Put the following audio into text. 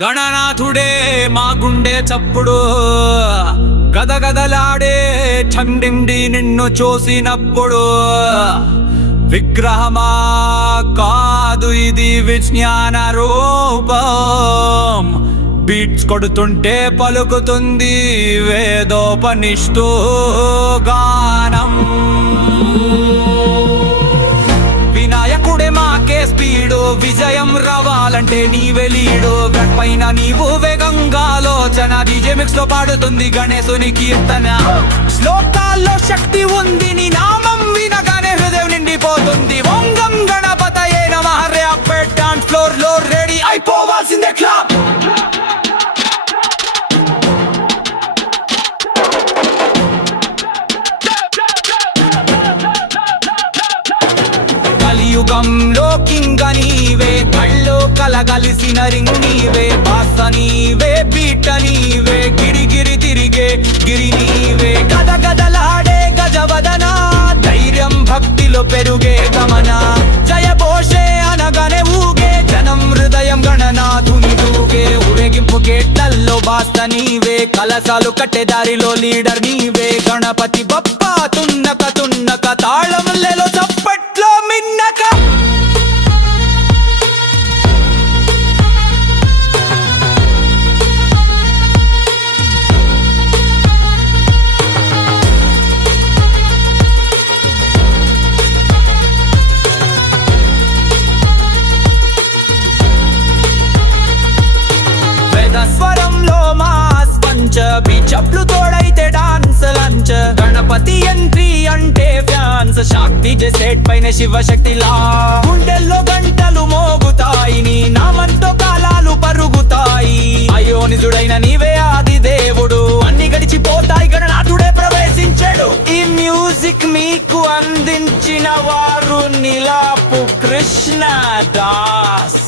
గణనాథుడే మా గుండె చప్పుడు గదగదలాడే చండిండి నిన్ను చూసినప్పుడు విగ్రహమా కాదు ఇది విజ్ఞాన రూపం బీట్స్ కొడుతుంటే పలుకుతుంది వేదోపనిష్ఠు గానం వినాయకుడే మాకే స్పీడు విజయం రావాలంటే నీవే లీడు పైన నీవు వేగంగా ఆలోచన డీజే మిక్స్ లో పాడుతుంది గణేశుని కీర్తన శ్లోకాల్లో శక్తి ఉంది నీ నామం వినగానే హృదయం నిండిపోతుంది వంగం గణపతయే నమః ర్యాప్ డాన్స్ ఫ్లోర్ లో రెడీ అయిపోవాల్సిందే క్లాప్ కలియుగంలో కింగ నీవే కళ్ళు కలగలిసిన రింగ్ నీవే బాస నీవే బీట నీవే గిరిగిరి తిరిగే గిరి నీవే గదగదలాడే గజవదన ధైర్యం భక్తిలో పెరుగే గమన జయ పోషే అనగానే ఊగే జనం హృదయం గణనాథుని దూగే ఊరేగింపు గేట్లల్లో బాస నీవే కలసాలు కట్టే దారిలో లీడర్ నీవే గణపతి బప్పా తున్నక తున్నక తాళములలో చప్పట్లో మిన్నక స్వరంలో మాస్ పంచ బీచప్లు తోడైతే డాన్స్ లంచ్ గణపతి ఎంట్రీ అంటే ఫ్యాన్స్ శక్తి సెట్ పైన శివశక్తిలా గుండెల్లో గంటలు మోగుతాయి నీ నామంతో కాలాలు పరుగుతాయి అయ్యో నిజుడైన నీవే ఆది దేవుడు అన్ని గడిచిపోతాయి గణనాథుడే ప్రవేశించాడు ఈ మ్యూజిక్ మీకు అందించిన వారు నిలాపు కృష్ణ దాస్